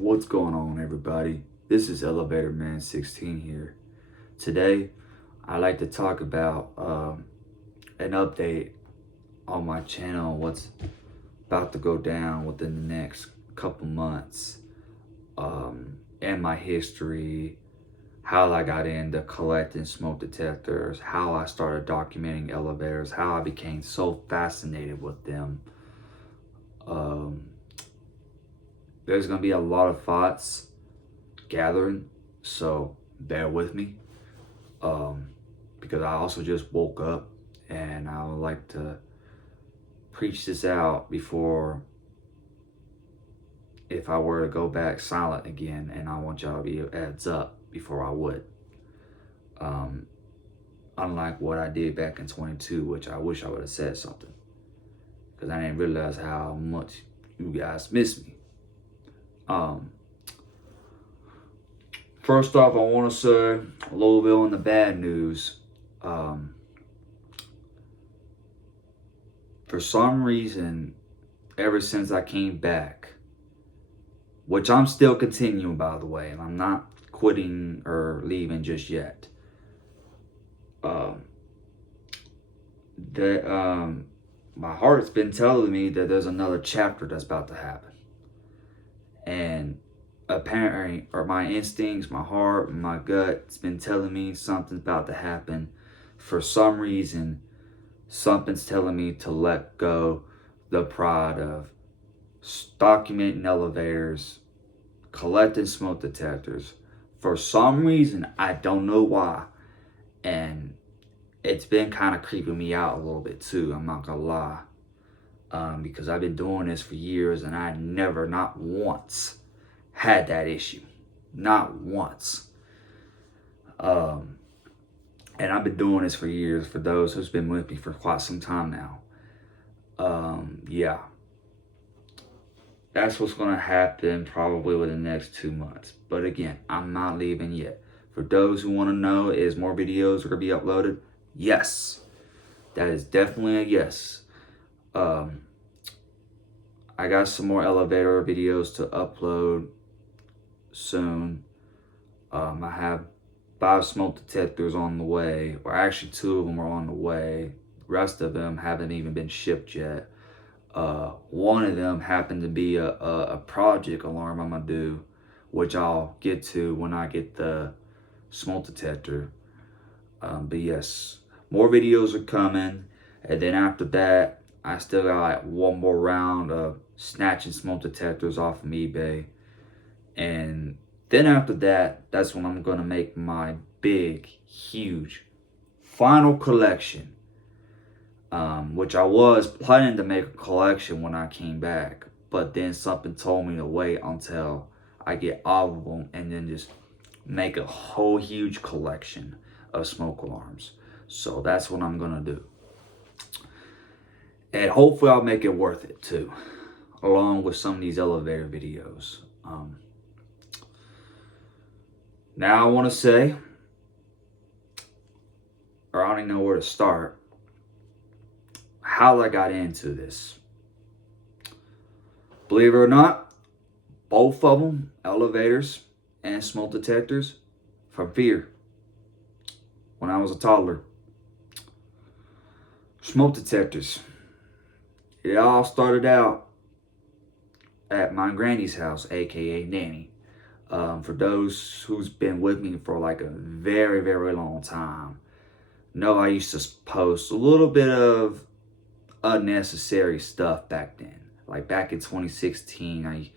What's going on, everybody? This is Elevator Man16 here. Today, I like to talk about an update on my channel, what's about to go down within the next couple months, and my history, how I got into collecting smoke detectors, how I started documenting elevators, how I became so fascinated with them. Um, there's going to be a lot of thoughts gathering, so bear with me, because I also just woke up and I would like to preach this out before, if I were to go back silent again, and I want y'all to be a heads up before I would, unlike what I did back in 22, which I wish I would have said something, because I didn't realize how much you guys miss me. First off, I want to say a little bit on the bad news. For some reason, ever since I came back, which I'm still continuing, by the way, and I'm not quitting or leaving just yet, my heart's been telling me that there's another chapter that's about to happen. And apparently, or my instincts, my heart, my gut, it's been telling me something's about to happen. For some reason, something's telling me to let go the pride of documenting elevators, collecting smoke detectors. For some reason, I don't know why. And it's been kind of creeping me out a little bit too, I'm not gonna lie. Because I've been doing this for years and I never, not once, had that issue. Not once. And I've been doing this for years, for those who's been with me for quite some time now. Yeah. That's what's going to happen probably within the next 2 months. But again, I'm not leaving yet. For those who want to know, is more videos are going to be uploaded? Yes. That is definitely a yes. I got some more elevator videos to upload soon. I have 5 smoke detectors on the way, or actually 2 of them are on the way. The rest of them haven't even been shipped yet. One of them happened to be a project alarm I'm gonna do, which I'll get to when I get the smoke detector. But yes, more videos are coming, and then after that, I still got like one more round of snatching smoke detectors off of eBay, and then after that, that's when I'm gonna make my big, huge, final collection. Which I was planning to make a collection when I came back, but then something told me to wait until I get all of them and then just make a whole huge collection of smoke alarms. So that's what I'm gonna do. And hopefully I'll make it worth it too, along with some of these elevator videos. Now I want to say, or I don't even know where to start, how I got into this. Believe it or not, both of them, elevators and smoke detectors, from fear. When I was a toddler. Smoke detectors. It all started out at my granny's house, aka Nanny. For those who's been with me for like a very, very long time, know I used to post a little bit of unnecessary stuff back then. Like back in 2016, I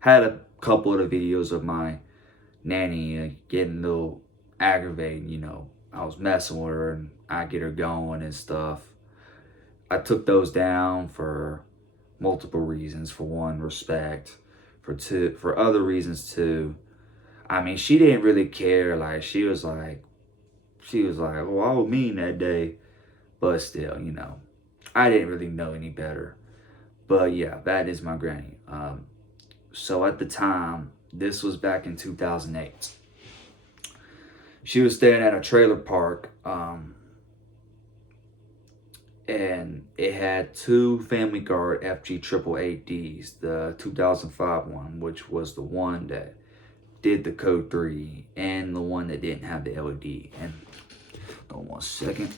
had a couple of the videos of my nanny getting a little aggravating, I was messing with her and I get her going and stuff. I took those down for multiple reasons. For one, respect. For other reasons too. I mean, she didn't really care. Like she was like, oh, I was mean that day. But still, I didn't really know any better. But yeah, that is my granny. So at the time, this was back in 2008. She was staying at a trailer park, and it had two Family Guard FG triple 8Ds, the 2005 one, which was the one that did the code 3, and the one that didn't have the LED. And hold on 1 second.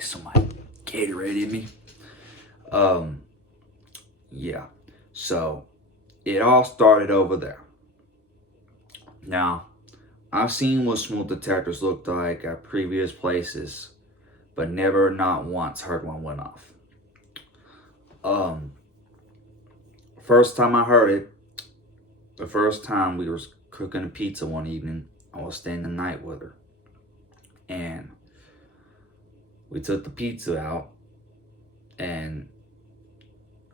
Somebody Gatorade in me. Yeah. So it all started over there. Now, I've seen what smoke detectors looked like at previous places, but never, not once, heard one went off. First time I heard it, the first time we were cooking a pizza one evening, I was staying the night with her. And we took the pizza out, and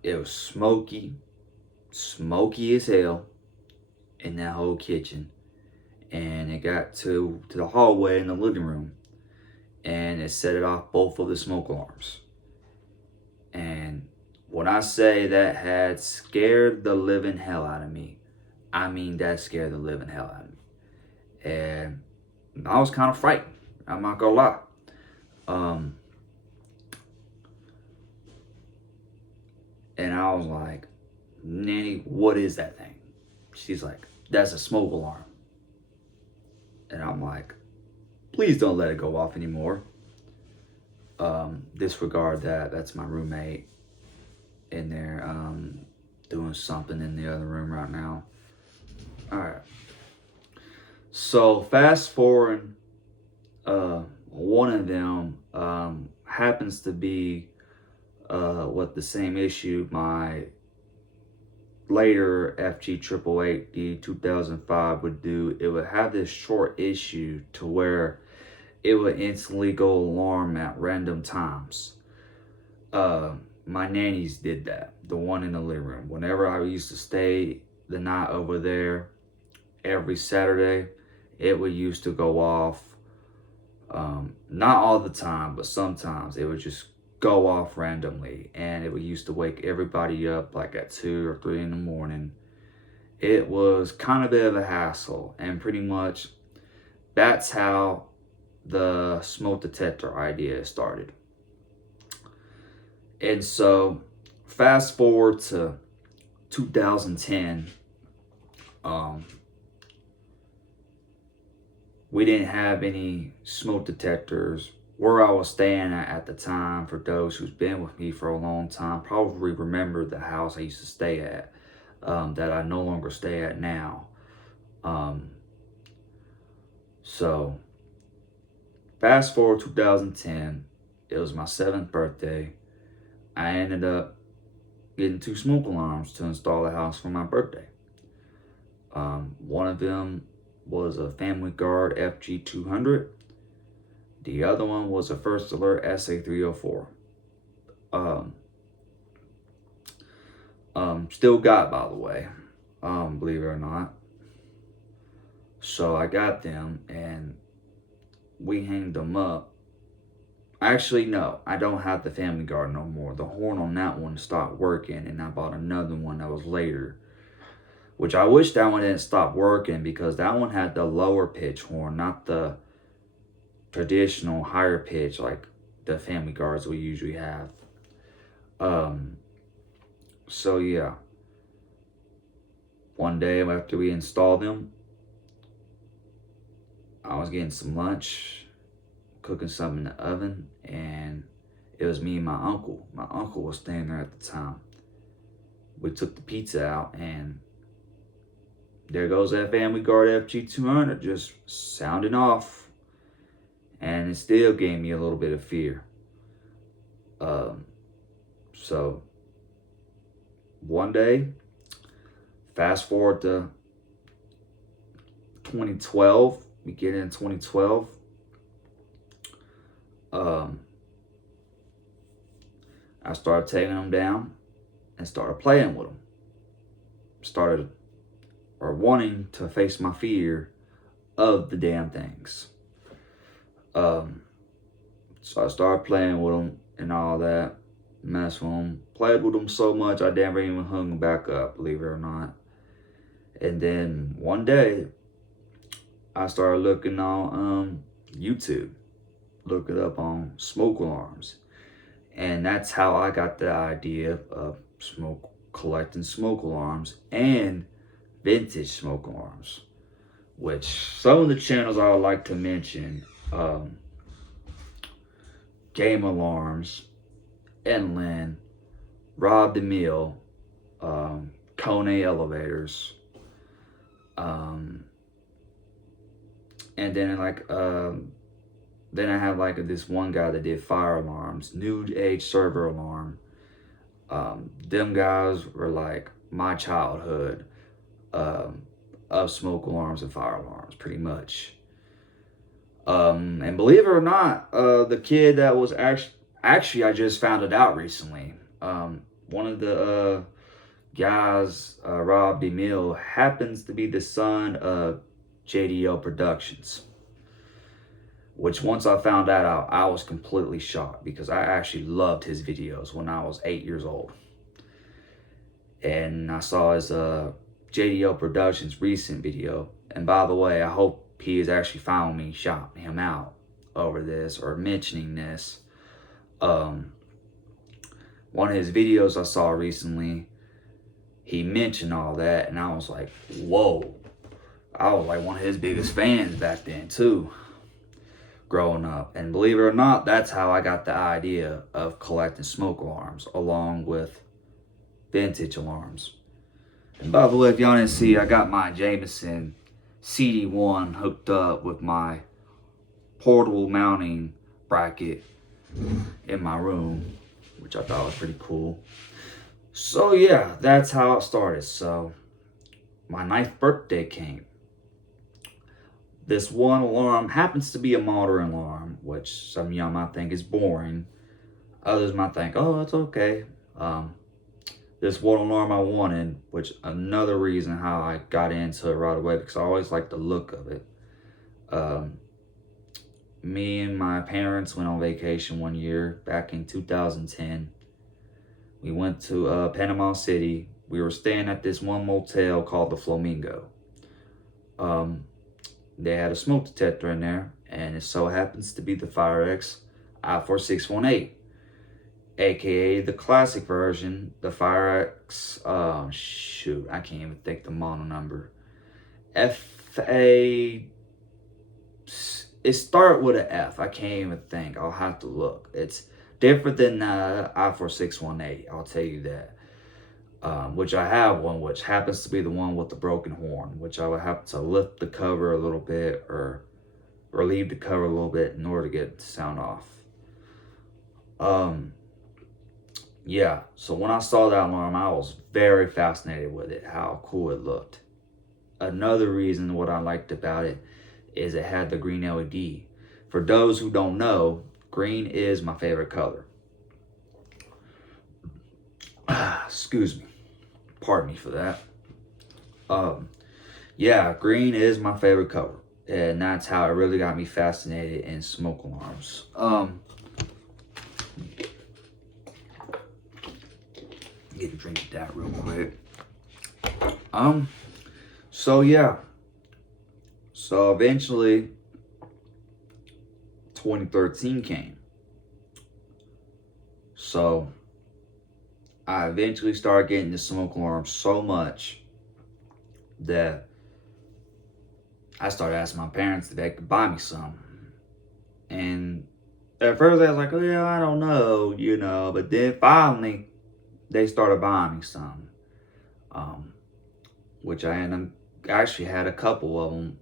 it was smoky as hell in that whole kitchen. And it got to the hallway in the living room, and it set it off both of the smoke alarms. And when I say that had scared the living hell out of me, I mean that scared the living hell out of me. And I was kind of frightened, I'm not gonna lie. And I was like, Nanny, what is that thing? She's like, that's a smoke alarm. And I'm like, please don't let it go off anymore. Disregard that. That's my roommate in there doing something in the other room right now. All right. So fast forward, one of them happens to be what the same issue my later FG 888D 2005 would do. It would have this short issue to where it would instantly go alarm at random times. My nannies did that, the one in the living room. Whenever I used to stay the night over there, every Saturday, it would used to go off. Not all the time, but sometimes it would just go off randomly, and it would used to wake everybody up like at 2 or 3 in the morning. It was kind of a bit of a hassle, and pretty much that's how the smoke detector idea started. And so fast forward to 2010, we didn't have any smoke detectors where I was staying at the time. For those who's been with me for a long time probably remember the house I used to stay at, that I no longer stay at now. So fast forward 2010, it was my 7th birthday. I ended up getting 2 smoke alarms to install the house for my birthday. One of them was a Family Guard FG200. The other one was a First Alert SA304. Still got, by the way, believe it or not. So I got them, and we hanged them up. Actually, no, I don't have the Family Guard no more. The horn on that one stopped working, and I bought another one that was later, which I wish that one didn't stop working, because that one had the lower pitch horn, not the traditional higher pitch like the Family Guards we usually have. So yeah, one day after we installed them, I was getting some lunch, cooking something in the oven, and it was me and my uncle. My uncle was staying there at the time. We took the pizza out, and there goes that Family Guard FG200 just sounding off. And it still gave me a little bit of fear. So one day, fast forward to 2012, we get in 2012. I started taking them down and started playing with them. Started wanting to face my fear of the damn things. So I started playing with them and all that, mess with them, played with them so much I never even hung them back up, believe it or not. And then one day, I started looking on YouTube. Look it up on smoke alarms. And that's how I got the idea of collecting smoke alarms and vintage smoke alarms. Which some of the channels I would like to mention, Game Alarms, Enlin, Rob DeMille, Kone Elevators, and then then I have this one guy that did fire alarms, New Age Server Alarm. Them guys were like my childhood of smoke alarms and fire alarms, pretty much. And believe it or not, the kid that was actually I just found it out recently. One of the guys, Rob DeMille, happens to be the son of JDL Productions. Which once I found that out, I was completely shocked because I actually loved his videos when I was 8 years old. And I saw his JDL Productions recent video. And by the way, I hope he has actually found me, shouting him out over this or mentioning this. One of his videos I saw recently, he mentioned all that, and I was like, whoa. I was like one of his biggest fans back then too, growing up. And believe it or not, that's how I got the idea of collecting smoke alarms along with vintage alarms. And by the way, if y'all didn't see, I got my Jameson CD1 hooked up with my portable mounting bracket in my room, which I thought was pretty cool. So yeah, that's how it started. So my 9th birthday came. This one alarm happens to be a modern alarm, which some of y'all might think is boring. Others might think, oh, it's okay. This one alarm I wanted, which another reason how I got into it right away, because I always liked the look of it. Me and my parents went on vacation one year back in 2010. We went to Panama City. We were staying at this one motel called the Flamingo. They had a smoke detector in there, and it so happens to be the FireX I4618, aka the classic version, the FireX, shoot, I can't even think the model number. It started with an F. I can't even think. I'll have to look. It's different than the I4618, I'll tell you that. Which I have one, which happens to be the one with the broken horn, which I would have to lift the cover a little bit or leave the cover a little bit in order to get the sound off. Yeah, so when I saw that alarm, I was very fascinated with it, how cool it looked. Another reason what I liked about it is it had the green LED. For those who don't know, green is my favorite color. Excuse me. Pardon me for that. Yeah, green is my favorite color. And that's how it really got me fascinated in smoke alarms. Get a drink of that real quick. So yeah. So eventually 2013 came. So I eventually started getting the smoke alarm so much that I started asking my parents if they could buy me some. And at first I was like, oh yeah, I don't know, you know. But then finally they started buying me some. Which I actually had a couple of them.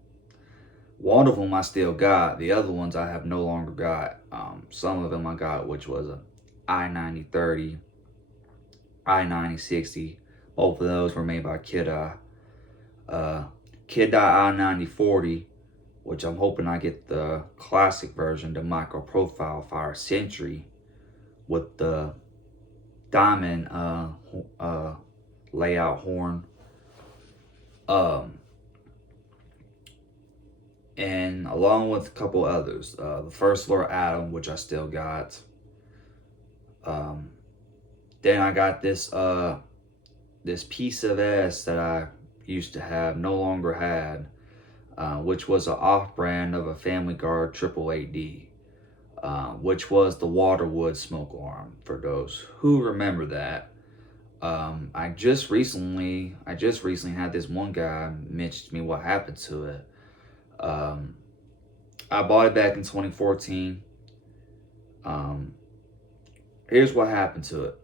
One of them I still got. The other ones I have no longer got. Some of them I got, which was a I-9030. I-9060. Both of those were made by Kidai. Kidai I-9040, which I'm hoping I get the classic version, the micro profile Fire Sentry with the diamond layout horn. And along with a couple others, the First Lord Adam, which I still got. Then I got this this piece of S that I used to have, no longer had. which was an off-brand of a Family Guard Triple AD, which was the Waterwood smoke alarm, for those who remember that. I just recently had this one guy mention to me what happened to it. I bought it back in 2014. Here's what happened to it.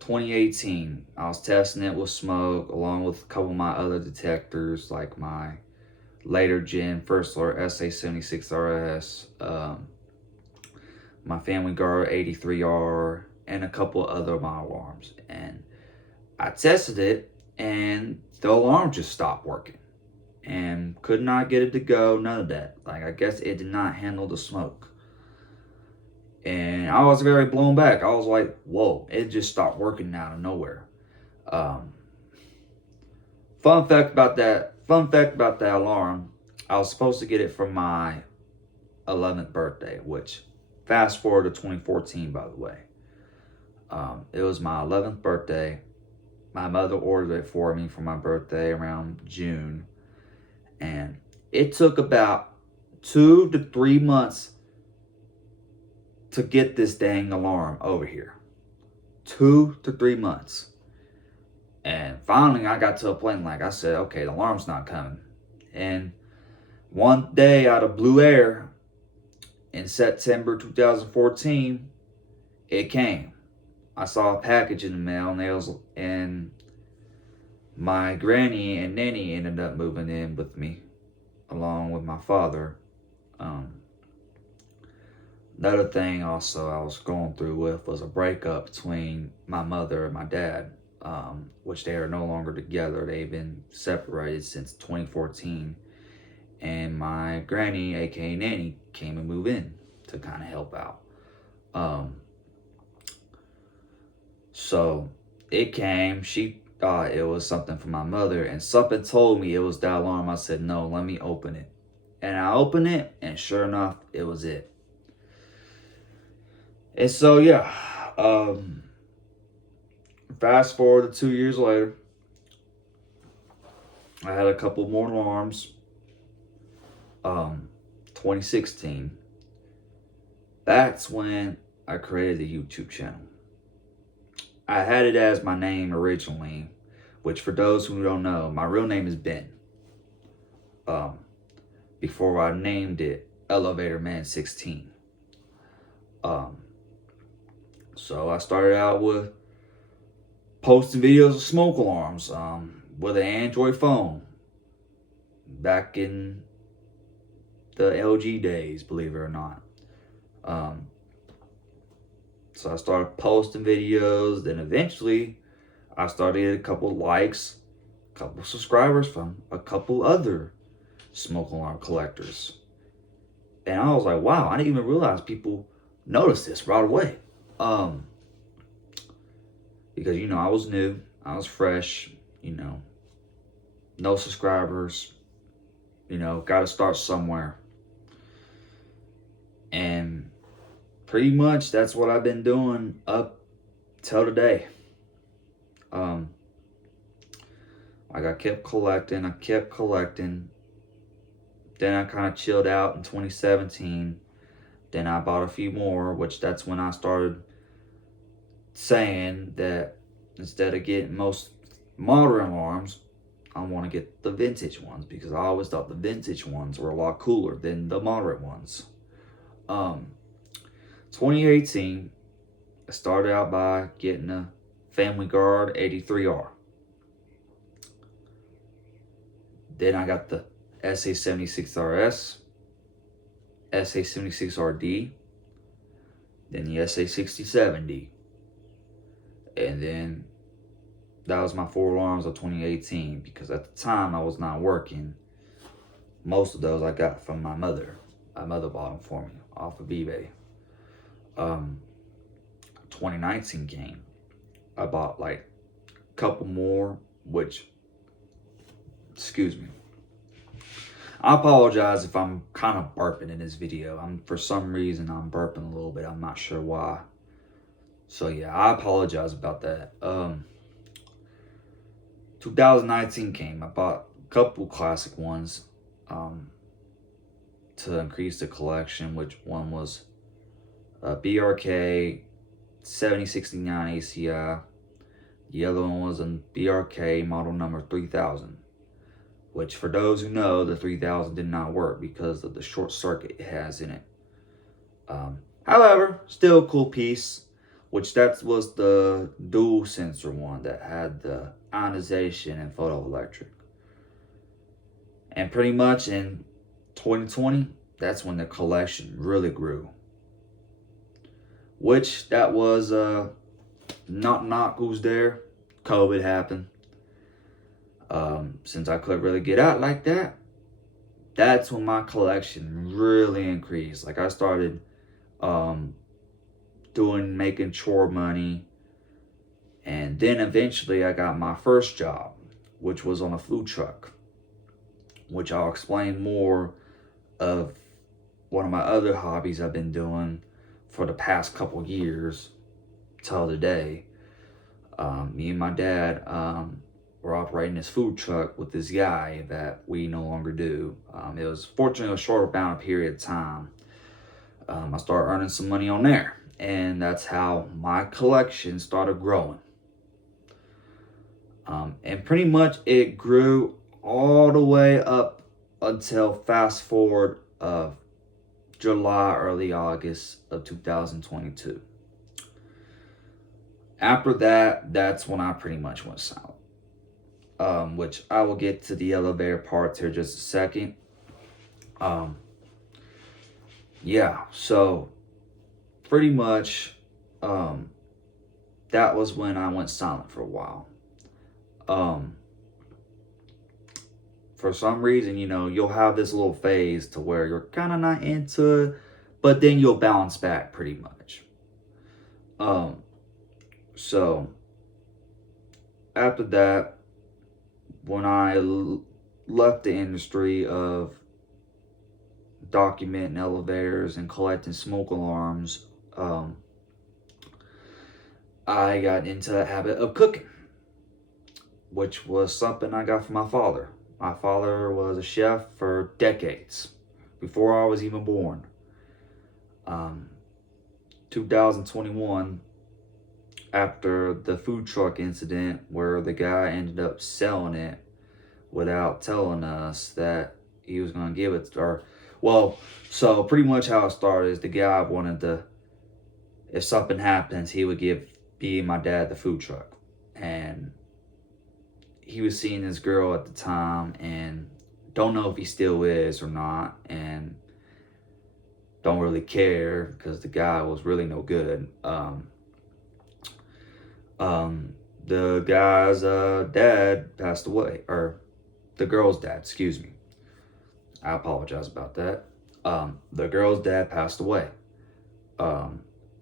2018, I was testing it with smoke along with a couple of my other detectors, like my later gen First Alert SA76RS, my Family Guard 83R, and a couple of other my alarms. And I tested it, and the alarm just stopped working. And could not get it to go, none of that. Like, I guess it did not handle the smoke. And I was very blown back. I was like, whoa, it just stopped working out of nowhere. Fun fact about that alarm, I was supposed to get it for my 11th birthday, which fast forward to 2014, by the way. It was my 11th birthday. My mother ordered it for me for my birthday around June. And it took about 2 to 3 months to get this dang alarm over here. 2 to 3 months. And finally I got to a point, like I said, okay, the alarm's not coming. And one day out of blue air in September 2014, it came. I saw a package in the mail, and my granny and nanny ended up moving in with me along with my father. Another thing also I was going through with was a breakup between my mother and my dad, which they are no longer together. They've been separated since 2014. And my granny, aka Nanny, came and moved in to kind of help out. So it came. She thought it was something for my mother, and something told me it was that alarm. I said, no, let me open it. And I opened it, and sure enough, it was it. And so, yeah, fast forward to 2 years later, I had a couple more alarms. 2016, that's when I created the YouTube channel. I had it as my name originally, which for those who don't know, my real name is Ben. Before I named it Elevator Man16. So I started out with posting videos of smoke alarms with an Android phone back in the LG days, believe it or not. So I started posting videos, then eventually I started getting a couple likes, a couple subscribers from a couple other smoke alarm collectors. And I was like, wow, I didn't even realize people noticed this right away. Because, I was new, I was fresh, no subscribers, got to start somewhere. And pretty much that's what I've been doing up till today. Like I kept collecting. Then I kind of chilled out in 2017. Then I bought a few more, which that's when I started saying that instead of getting most modern alarms, I want to get the vintage ones, because I always thought the vintage ones were a lot cooler than the modern ones. 2018, I started out by getting a Family Guard 83R. Then I got the SA76RS, SA76RD, then the SA67D. And then that was my 4 alarms of 2018, because at the time I was not working. Most of those I got from my mother. My mother bought them for me off of eBay. 2019 came. I bought like a couple more, which, excuse me. I apologize if I'm kind of burping in this video. For some reason I'm burping a little bit. I'm not sure why. So yeah, I apologize about that. 2019 came. I bought couple classic ones to increase the collection, which one was BRK 7069 ACI. The other one was a BRK model number 3000, which for those who know, the 3000 did not work because of the short circuit it has in it. However, still a cool piece, which that was the dual sensor one that had the ionization and photoelectric. And pretty much in 2020, that's when the collection really grew. Which that was not who's there. COVID happened. Since I couldn't really get out like that, that's when my collection really increased. Like I started making chore money, and then eventually I got my first job, which was on a food truck, which I'll explain more of one of my other hobbies I've been doing for the past couple years till today. Me and my dad were operating this food truck with this guy that we no longer do. It was fortunately a short amount of period of time. I started earning some money on there, and that's how my collection started growing. And pretty much it grew all the way up until fast forward of July, early August of 2022. After that, that's when I pretty much went silent. Which I will get to the elevator parts here just a second. Yeah, so pretty much that was when I went silent for a while. For some reason, you know, you'll have this little phase to where you're kind of not into it, but then you'll bounce back pretty much. So after that, when I left the industry of documenting elevators and collecting smoke alarms, I got into the habit of cooking, which was something I got from my father. My father was a chef for decades, before I was even born. 2021, after the food truck incident where the guy ended up selling it without telling us that he was going to give it, so pretty much how it started is the guy wanted to, if something happens, he would give me and my dad the food truck. And he was seeing this girl at the time, and don't know if he still is or not, and don't really care because the guy was really no good. The guy's dad passed away, or the girl's dad, excuse me. I apologize about that. The girl's dad passed away,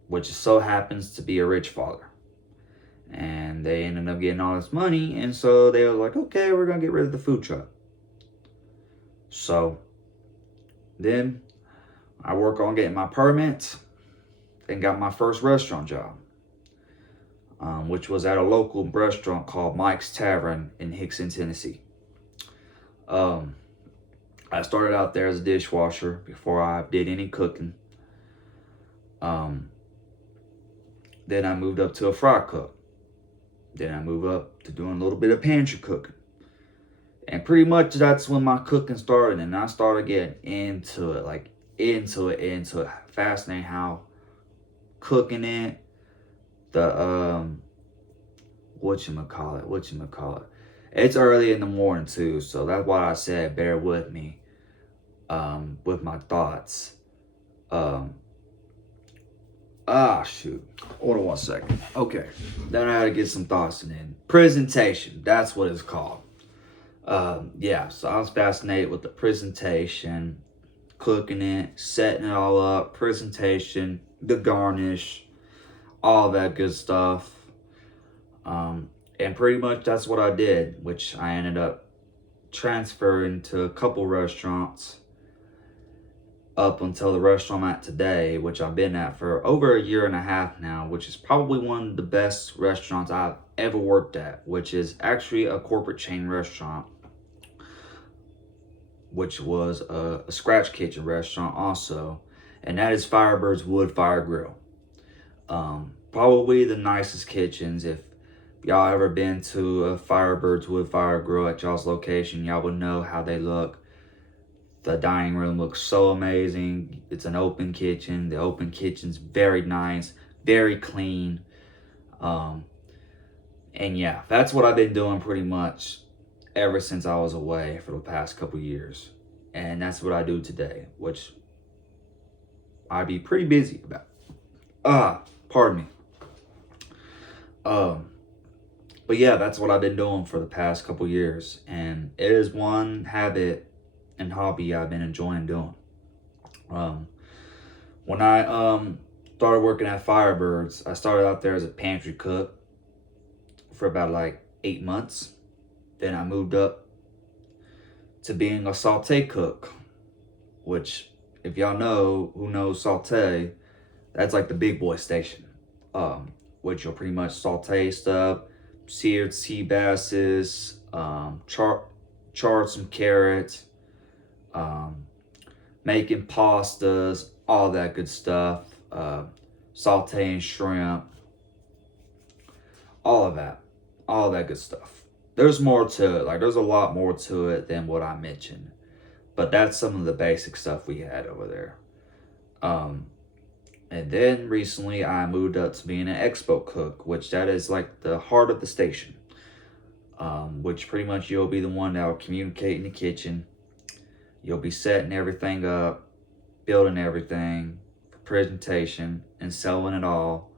which so happens to be a rich father. And they ended up getting all this money, and so they were like, okay, we're going to get rid of the food truck. So then I work on getting my permits and got my first restaurant job, which was at a local restaurant called Mike's Tavern in Hickson, Tennessee. I started out there as a dishwasher before I did any cooking. Then I moved up to a fry cook. Then I moved up to doing a little bit of pantry cooking. And pretty much that's when my cooking started, and I started getting into it. Fascinating how cooking it, the whatchamacallit. It's early in the morning too, so that's why I said bear with me with my thoughts. Shoot. Hold on one second. Okay. Then I had to get some thoughts in. Presentation. That's what it's called. Yeah, so I was fascinated with the presentation, cooking it, setting it all up, presentation, the garnish, all that good stuff. And pretty much that's what I did, which I ended up transferring to a couple restaurants up until the restaurant I'm at today, which I've been at for over a year and a half now, which is probably one of the best restaurants I've ever worked at, which is actually a corporate chain restaurant which was a scratch kitchen restaurant also, and that is Firebird's Wood Fire Grill. Probably the nicest kitchens. If y'all ever been to a Firebird's Wood Fire Grill at y'all's location, y'all would know how they look. The dining room looks so amazing. It's an open kitchen. The open kitchen's very nice, very clean. And yeah, that's what I've been doing pretty much ever since I was away for the past couple years. And that's what I do today, which I'd be pretty busy about. Pardon me. But yeah, that's what I've been doing for the past couple years. And it is one habit and hobby I've been enjoying doing. When I started working at Firebirds, I started out there as a pantry cook for about like 8 months. Then I moved up to being a sauté cook, which, if y'all know, who knows sauté, that's like the big boy station, which you'll pretty much sauté stuff, seared sea basses, chard some carrots, making pastas, all that good stuff, sauteing shrimp, all that good stuff. There's more to it. Like, there's a lot more to it than what I mentioned, but that's some of the basic stuff we had over there. And then recently I moved up to being an expo cook, which that is like the heart of the station. Which pretty much you'll be the one that will communicate in the kitchen. You'll be setting everything up, building everything for presentation and selling it all.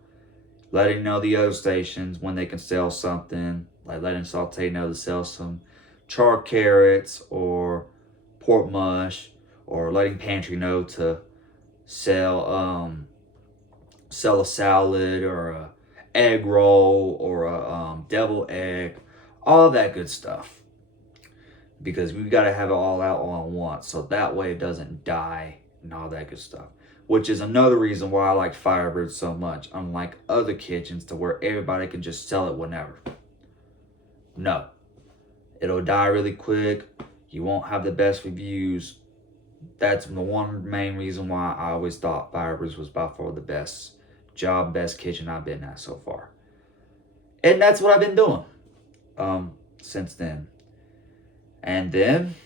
Letting know the other stations when they can sell something, like letting Sauté know to sell some char carrots or pork mush, or letting Pantry know to sell a salad or a egg roll or a deviled egg, all that good stuff. Because we got to have it all out all at once, so that way it doesn't die and all that good stuff. Which is another reason why I like Firebird so much, unlike other kitchens to where everybody can just sell it whenever. No. It'll die really quick. You won't have the best reviews. That's the one main reason why I always thought Firebirds was by far the best kitchen I've been at so far. And that's what I've been doing since then. And then,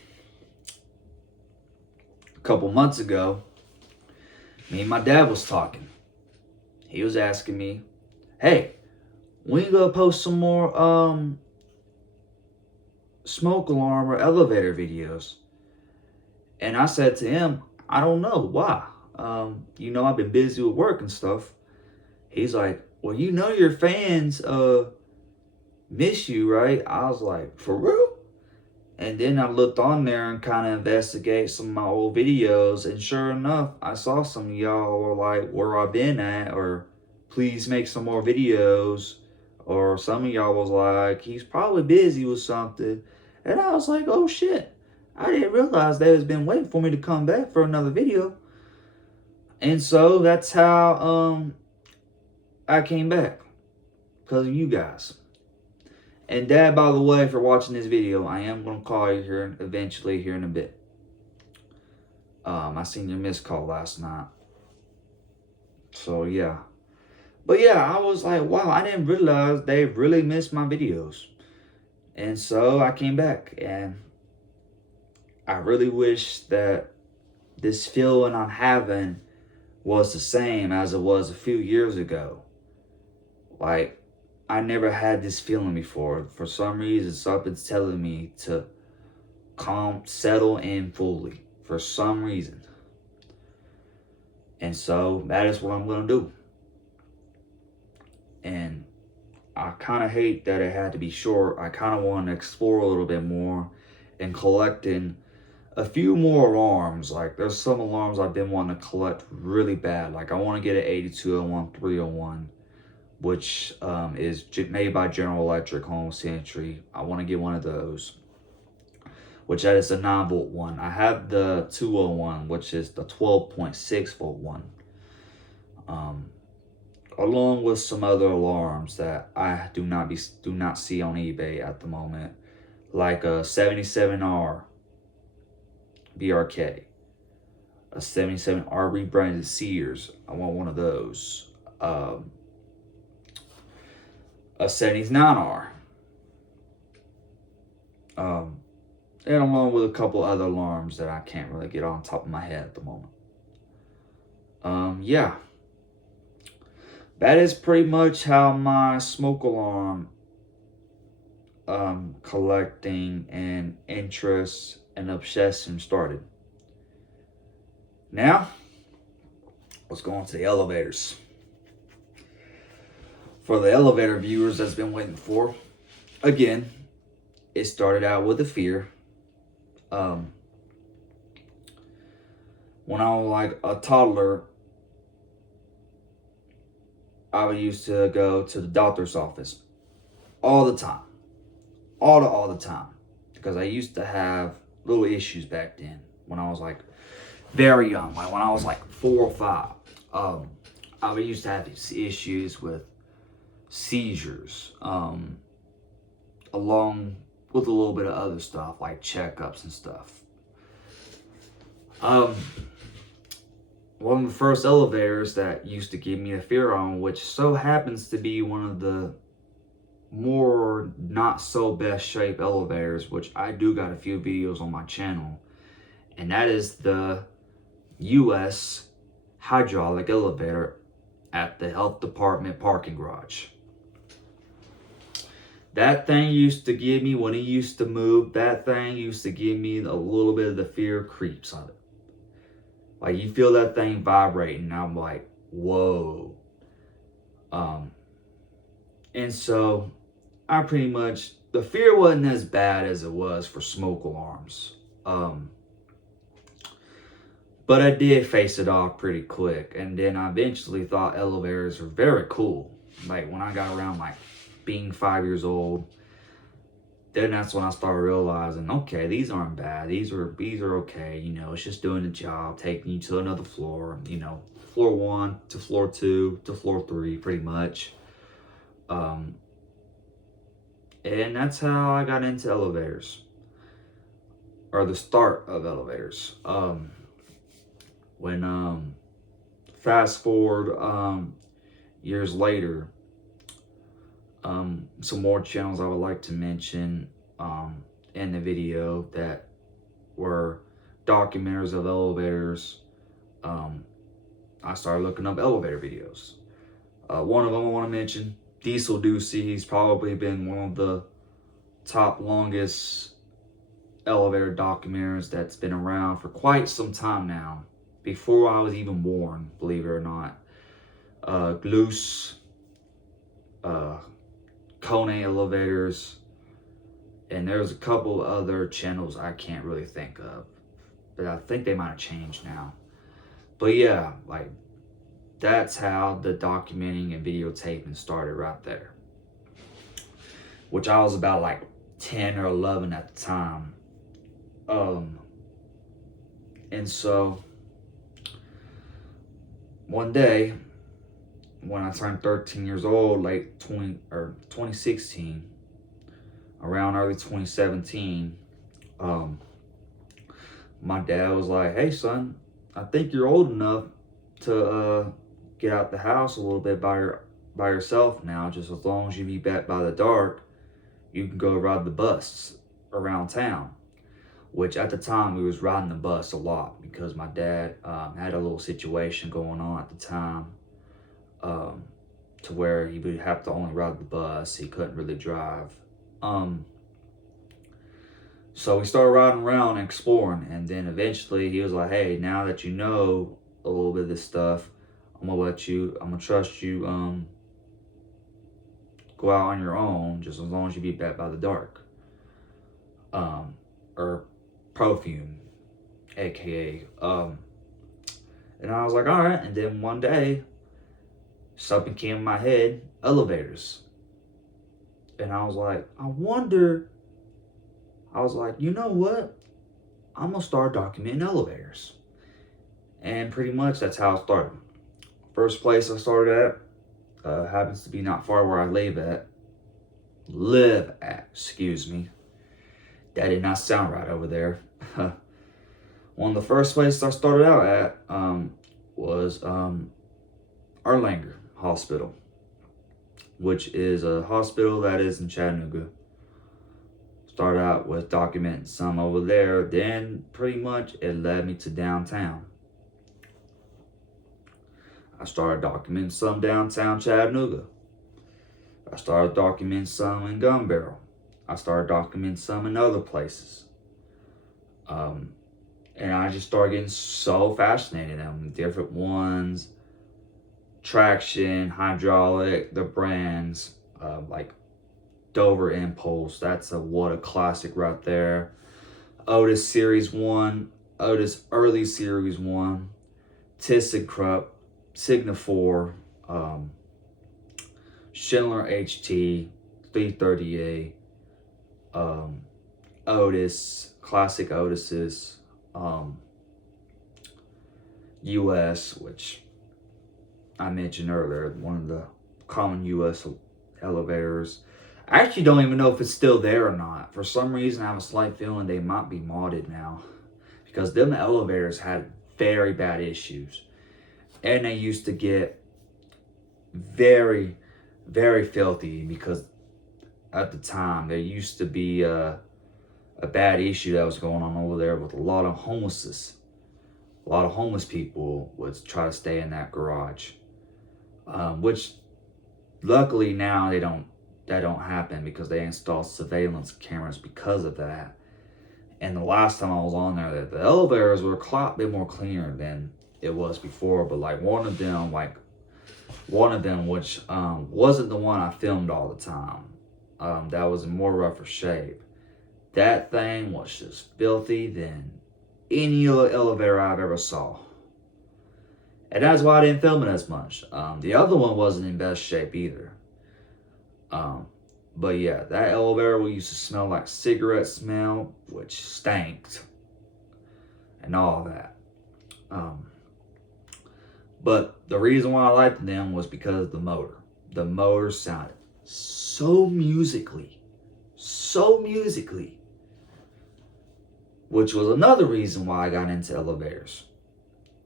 a couple months ago, me and my dad was talking. He was asking me, hey, when you gonna post some more smoke alarm or elevator videos? And I said to him, I don't know. Why? I've been busy with work and stuff. He's like, well, your fans miss you, right? I was like, for real? And then I looked on there and kind of investigated some of my old videos, and sure enough, I saw some of y'all were like, where I been at, or please make some more videos, or some of y'all was like, he's probably busy with something. And I was like, oh shit, I didn't realize they was been waiting for me to come back for another video. And so that's how I came back, because of you guys. And Dad, by the way, for watching this video, I am going to call you here eventually here in a bit. I seen your missed call last night. So, yeah. But, yeah, I was like, wow, I didn't realize they really missed my videos. And so I came back. And I really wish that this feeling I'm having was the same as it was a few years ago. Like, I never had this feeling before. For some reason, something's telling me to settle in fully. For some reason. And so, that is what I'm going to do. And I kind of hate that it had to be short. I kind of want to explore a little bit more and collecting a few more alarms. Like, there's some alarms I've been wanting to collect really bad. Like, I want to get an 8201, 301. Which is made by General Electric Home Sentry. I want to get one of those, which that is a 9-volt one. I have the 201, which is the 12.6 volt one, along with some other alarms that I do not see on eBay at the moment, like a 77R, BRK. A 77 R rebranded Sears. I want one of those. A 79R. And along with a couple other alarms that I can't really get on top of my head at the moment. Yeah. That is pretty much how my smoke alarm collecting and interest and obsession started. Now, let's go on to the elevators. For the elevator viewers that's been waiting for, again, it started out with a fear. When I was like a toddler, I used to go to the doctor's office all the time. All the time. Because I used to have little issues back then when I was like very young. Like when I was like 4 or 5. I used to have these issues with seizures. Along with a little bit of other stuff like checkups and stuff. One of the first elevators that used to give me a fear on, which so happens to be one of the more not so best shape elevators, which I do got a few videos on my channel, and that is the US hydraulic elevator at the health department parking garage. That thing used to give me, when it used to move, that thing used to give me a little bit of the fear creeps on it. Like you feel that thing vibrating, and I'm like, whoa. And so I pretty much, the fear wasn't as bad as it was for smoke alarms. But I did face it off pretty quick. And then I eventually thought elevators were very cool. Like when I got around like being 5 years old, then that's when I started realizing, okay, these aren't bad. These are okay. You know, it's just doing the job, taking you to another floor. You know, floor 1 to floor 2 to floor 3, pretty much. And that's how I got into elevators, or the start of elevators. When fast forward years later, some more channels I would like to mention in the video that were documentaries of elevators. I started looking up elevator videos. One of them I want to mention, Diesel Doocy. He's probably been one of the top longest elevator documentaries that's been around for quite some time now. Before I was even born, believe it or not. Gloose, Kone Elevators, and there's a couple other channels I can't really think of, but I think they might have changed now. But yeah, like that's how the documenting and videotaping started right there, which I was about like 10 or 11 at the time. And so one day when I turned 13 years old, late 2016, around early 2017, my dad was like, hey son, I think you're old enough to get out the house a little bit by yourself now. Just as long as you be back by the dark, you can go ride the bus around town. Which at the time we was riding the bus a lot because my dad had a little situation going on at the time, to where he would have to only ride the bus. He couldn't really drive. So we started riding around and exploring, and then eventually he was like, hey, now that you know a little bit of this stuff, I'm gonna trust you go out on your own, just as long as you be back by the dark. Or Perfume, aka. And I was like, all right. And then one day, something came in my head, elevators. And I was like, you know what? I'm gonna start documenting elevators. And pretty much that's how it started. First place I started at happens to be not far where I live at, excuse me. That did not sound right over there. One of the first places I started out at was Erlanger Hospital, which is a hospital that is in Chattanooga. Started out with documenting some over there, then pretty much it led me to downtown. I started documenting some downtown Chattanooga. I started documenting some in Gun Barrel. I started documenting some in other places. And I just started getting so fascinated in them. Different ones, traction, hydraulic, the brands, like Dover Impulse. That's what a classic right there. Otis Series 1, Otis Early Series 1, ThyssenKrupp, Signa 4, Schindler HT, 330A, Otis, classic Otises, US, which I mentioned earlier, one of the common US elevators. I actually don't even know if it's still there or not. For some reason, I have a slight feeling they might be modded now, because them elevators had very bad issues. And they used to get very, very filthy, because at the time, there used to be a bad issue that was going on over there with a lot of homelessness. A lot of homeless people would try to stay in that garage, which luckily now that don't happen, because they install surveillance cameras because of that. And the last time I was on there, the elevators were a bit more cleaner than it was before. But like one of them, which wasn't the one I filmed all the time, that was in more rougher shape. That thing was just filthy than any elevator I've ever saw. And that's why I didn't film it as much. The other one wasn't in best shape either. But yeah, that elevator used to smell like cigarette smell, which stanked, and all that. But the reason why I liked them was because of the motor. The motor sounded so musically, which was another reason why I got into elevators.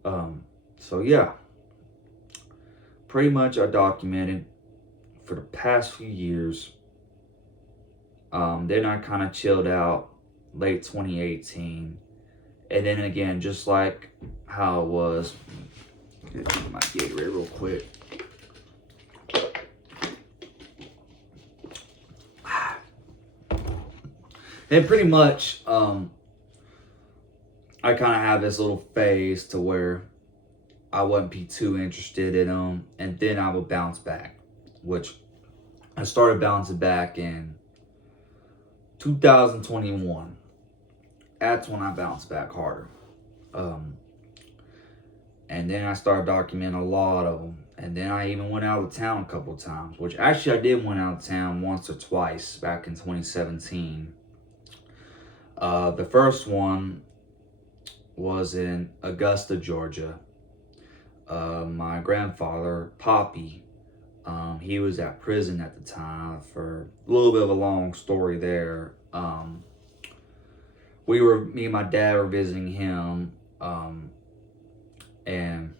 So yeah, pretty much I documented for the past few years. Then I kind of chilled out late 2018. And then again, just like how it was, get my Gatorade real quick. And pretty much, I kind of have this little phase to where I wouldn't be too interested in them, and then I would bounce back, which I started bouncing back in 2021. That's when I bounced back harder. And then I started documenting a lot of them. And then I even went out of town a couple of times, which actually I did went out of town once or twice back in 2017. The first one was in Augusta, Georgia. My grandfather, Poppy, he was at prison at the time. For a little bit of a long story there. Me and my dad were visiting him, and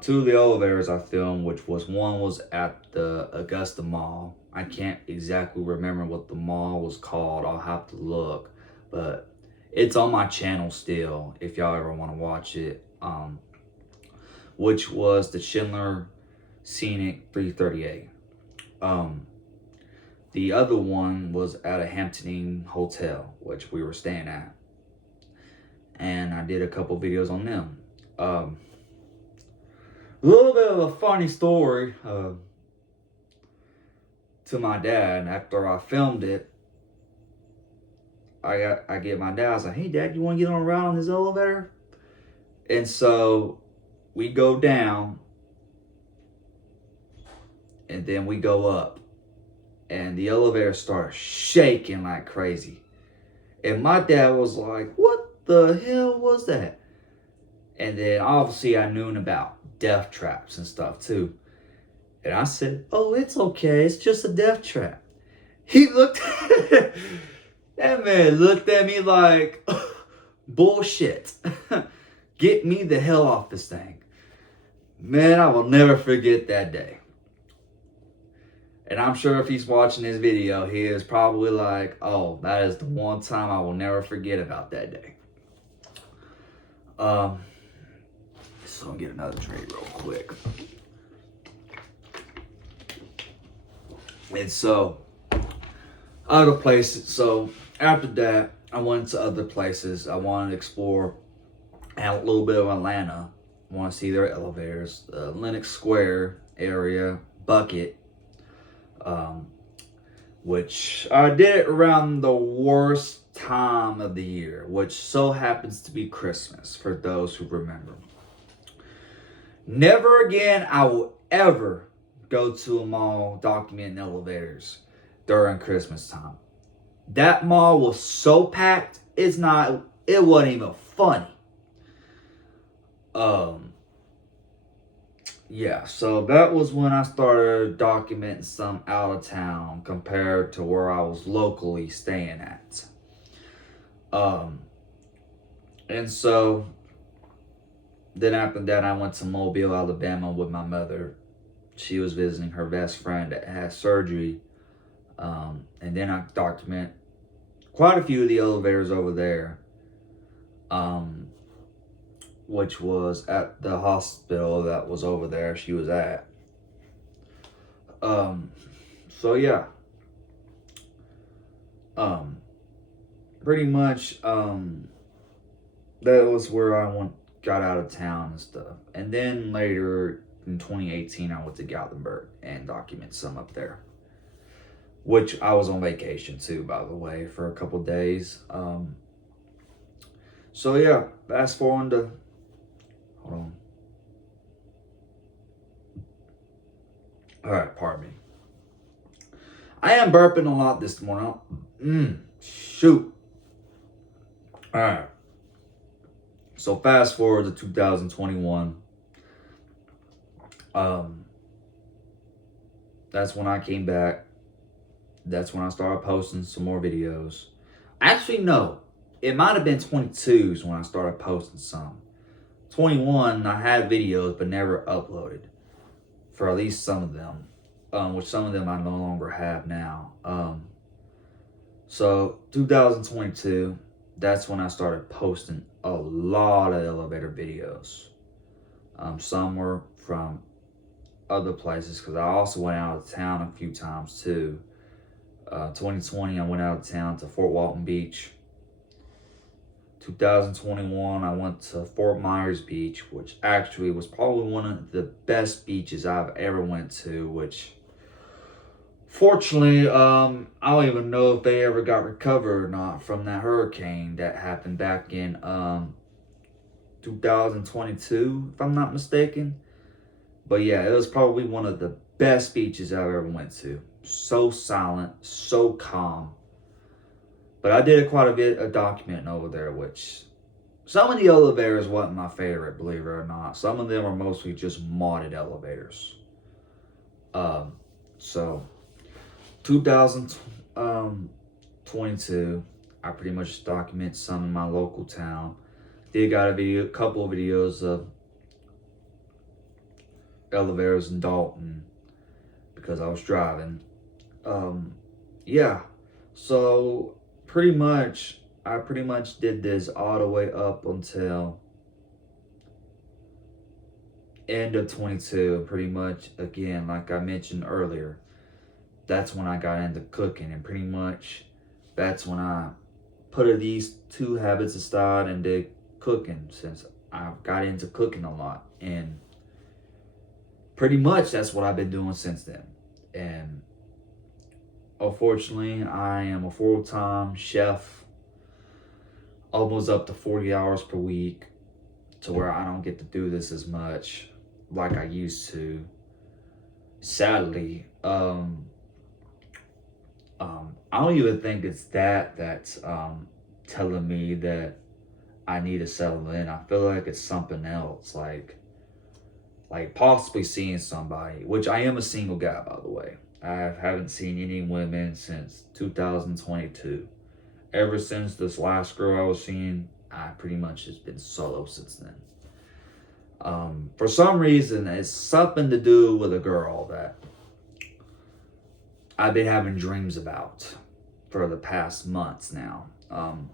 two of the elevators I filmed, which one was at the Augusta Mall. I can't exactly remember what the mall was called. I'll have to look, but it's on my channel still if y'all ever want to watch it. Which was the Schindler Scenic 338. The other one was at a Hampton Inn hotel, which we were staying at, and I did a couple videos on them. A little bit of a funny story to my dad. After I filmed it, I get my dad. I was like, "Hey, Dad, you want to get on a ride on his elevator?" And so we go down, and then we go up, and the elevator starts shaking like crazy. And my dad was like, "What the hell was that?" And then obviously I knew about death traps and stuff too. And I said, "Oh, it's okay. It's just a death trap." He looked, that man looked at me like, Bullshit. Get me the hell off this thing. Man, I will never forget that day. And I'm sure if he's watching this video, he is probably like, oh, that is the one time I will never forget about that day. So I'll get another drink real quick. And so, other places. So after that, I went to other places. I wanted to explore a little bit of Atlanta. I want to see their elevators. Lenox Square area, Bucket. Which I did around the worst time of the year, which so happens to be Christmas, for those who remember. Never again I will ever go to a mall documenting elevators during Christmas time. That mall was so packed, it wasn't even funny. Yeah, so that was when I started documenting some out of town compared to where I was locally staying at. And so then after that, I went to Mobile, Alabama with my mother. She was visiting her best friend that had surgery. And then I document quite a few of the elevators over there. Which was at the hospital that was over there she was at. So yeah. Pretty much, that was where I got out of town and stuff. And then later in 2018, I went to Gatlinburg and documented some up there. Which I was on vacation too, by the way, for a couple days. So yeah, fast forward to, hold on. All right, pardon me. I am burping a lot this morning. Shoot. All right. So fast forward to 2021. That's when I came back. That's when I started posting some more videos. Actually, no. It might have been 22s when I started posting some. 21, I had videos but never uploaded. For at least some of them. Which some of them I no longer have now. So 2022, that's when I started posting a lot of elevator videos. Some were from other places because I also went out of town a few times too. 2020, I went out of town to Fort Walton Beach. 2021, I went to Fort Myers Beach, which actually was probably one of the best beaches I've ever went to, which fortunately, I don't even know if they ever got recovered or not from that hurricane that happened back in 2022, if I'm not mistaken. But yeah, it was probably one of the best beaches I've ever went to. So silent, so calm. But I did quite a bit of documenting over there, which some of the elevators wasn't my favorite, believe it or not. Some of them are mostly just modded elevators. So 2022, I pretty much document some in my local town. Did got a couple of videos of elevators in Dalton because I was driving. Yeah, so I pretty much did this all the way up until end of 22. Pretty much, again, like I mentioned earlier, that's when I got into cooking, and pretty much that's when I put these two habits aside and did cooking, since I got into cooking a lot. And pretty much that's what I've been doing since then. And unfortunately, I am a full-time chef, almost up to 40 hours per week, to where I don't get to do this as much like I used to. Sadly, I don't even think it's that's telling me that I need to settle in. I feel like it's something else, like possibly seeing somebody, which I am a single guy, by the way. I haven't seen any women since 2022. Ever since this last girl I was seeing I pretty much has been solo since then. For some reason, it's something to do with a girl that I've been having dreams about for the past months now. I'm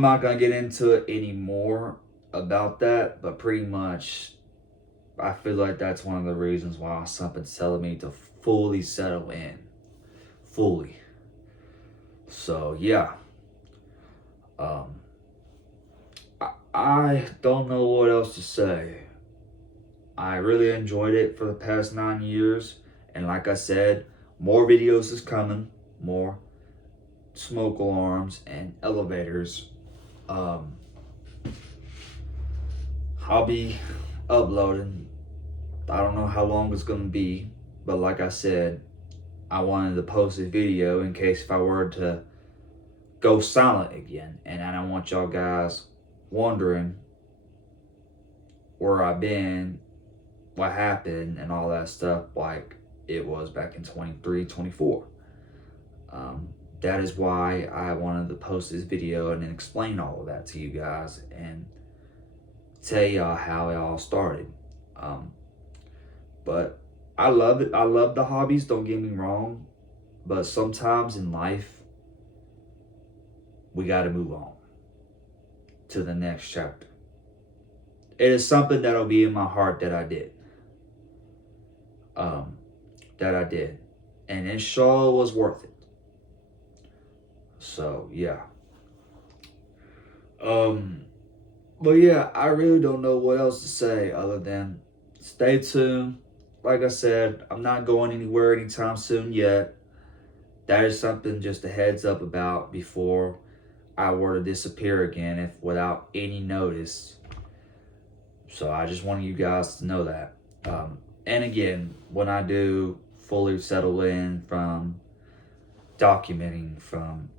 not gonna get into it anymore about that, but pretty much I feel like that's one of the reasons why something's telling me to fully settle in. Fully. So yeah. I don't know what else to say. I really enjoyed it for the past 9 years. And like I said, more videos is coming. More smoke alarms and elevators. I'll be uploading. I don't know how long it's going to be. But like I said, I wanted to post a video in case if I were to go silent again. And I don't want y'all guys wondering where I've been, what happened, and all that stuff like it was back in 23, 24. That is why I wanted to post this video and then explain all of that to you guys and tell y'all how it all started. But I love it. I love the hobbies, don't get me wrong. But sometimes in life, we got to move on to the next chapter. It is something that'll be in my heart that I did. And it sure was worth it. So, yeah. But yeah, I really don't know what else to say other than stay tuned. Like I said, I'm not going anywhere anytime soon yet. That is something just a heads up about before I were to disappear again if without any notice. So I just wanted you guys to know that. And again, when I do fully settle in from documenting from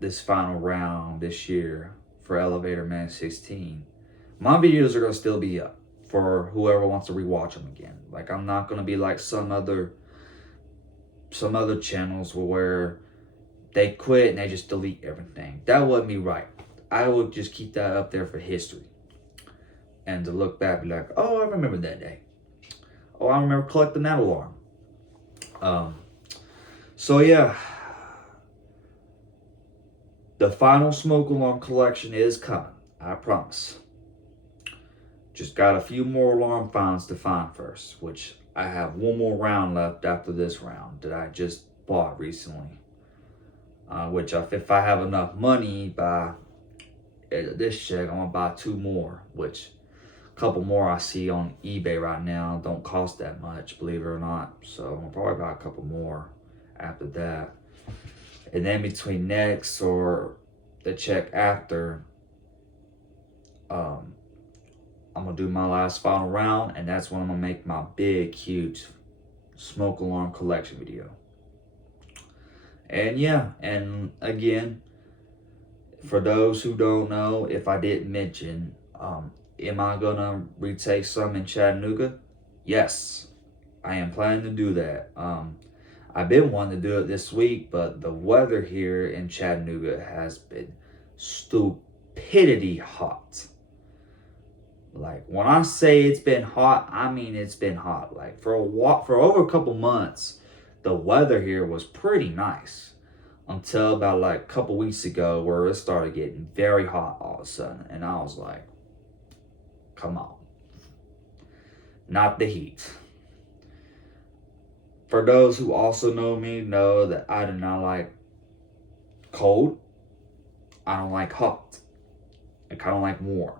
this final round this year for Elevator Man16, my videos are going to still be up for whoever wants to rewatch them again. Like, I'm not going to be like some other channels where they quit and they just delete everything. That wouldn't be right. I would just keep that up there for history. And to look back, be like, oh, I remember that day. Oh, I remember collecting that alarm. So yeah, the final smoke alarm collection is coming. I promise. Just got a few more alarm finds to find first, which I have one more round left after this round that I just bought recently. Which if I have enough money by this check, I'm gonna buy 2 more, which a couple more I see on eBay right now don't cost that much, believe it or not. So I'll probably buy a couple more after that. And then between next or the check after, I'm gonna do my last final round, and that's when I'm gonna make my big, huge smoke alarm collection video. And yeah, and again, for those who don't know, if I didn't mention, am I gonna retake some in Chattanooga? Yes, I am planning to do that. I've been wanting to do it this week, but the weather here in Chattanooga has been stupidity hot. Like, when I say it's been hot, I mean it's been hot. Like, for over a couple months, the weather here was pretty nice. Until about like a couple weeks ago where it started getting very hot all of a sudden. And I was like, come on. Not the heat. For those who also know me, know that I do not like cold. I don't like hot. I kind of like warm.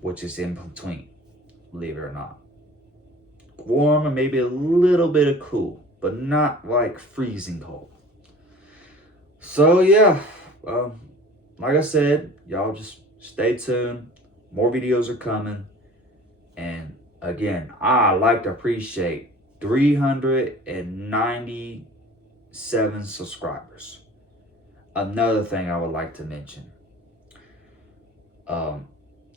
Which is in between, believe it or not. Warm and maybe a little bit of cool, but not like freezing cold. So yeah, like I said, y'all just stay tuned. More videos are coming. And again, I like to appreciate 397 subscribers. Another thing I would like to mention.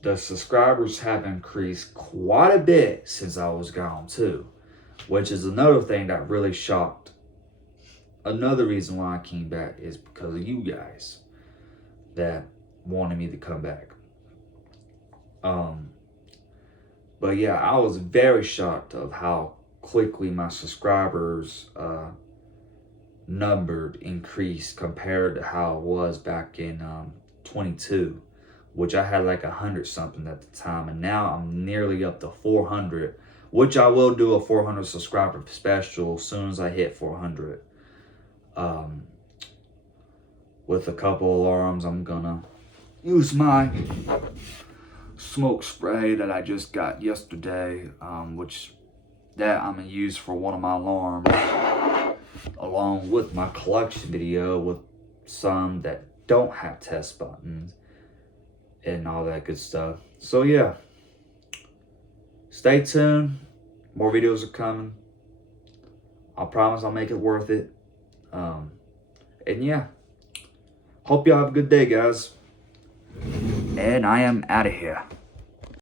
The subscribers have increased quite a bit since I was gone too, which is another thing that really shocked another reason why I came back is because of you guys that wanted me to come back. But yeah, I was very shocked of how quickly my subscribers numbered increased compared to how it was back in 22, which I had like 100 something at the time, and now I'm nearly up to 400, which I will do a 400 subscriber special as soon as I hit 400. With a couple alarms, I'm gonna use my smoke spray that I just got yesterday, which that I'm gonna use for one of my alarms, along with my collection video with some that don't have test buttons and all that good stuff. So yeah, stay tuned. More videos are coming. I promise I'll make it worth it. And yeah, hope y'all have a good day, guys. And I am out of here.